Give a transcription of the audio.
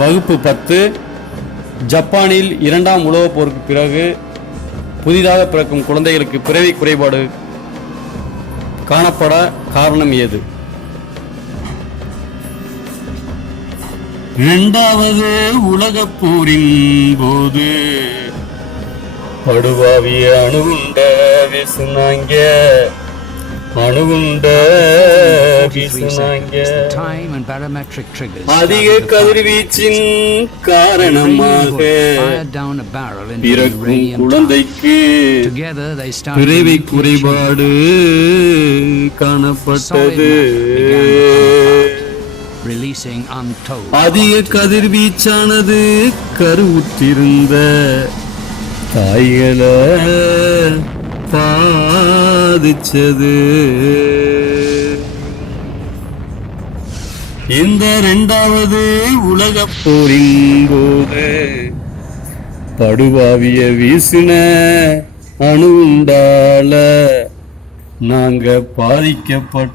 வகுப்பு 10. ஜப்பானில் 2ஆம் உலகப் போருக்கு பிறகு புதிதாக பிறக்கும் குழந்தைகளுக்கு பிறவி குறைபாடு காணப்பட காரணம் ஏது? 2வது உலகப் போரின் போது படுபாவிய அணுகுண்ட வீசுனாங்க. அதிக கதிர்வீச்சின் காரணமாக பிறக்கும் குழந்தைக்கு பிறவி குறைபாடு காணப்பட்டது. அதிக கதிர்வீச்சானது கருவுற்றிருந்த தாய்களை பாதிச்சது. இந்த 2வது உலகப் போரின் போது படுபாவிய வீசின அணுகுண்டால நாங்க பாதிக்கப்பட்டோம்.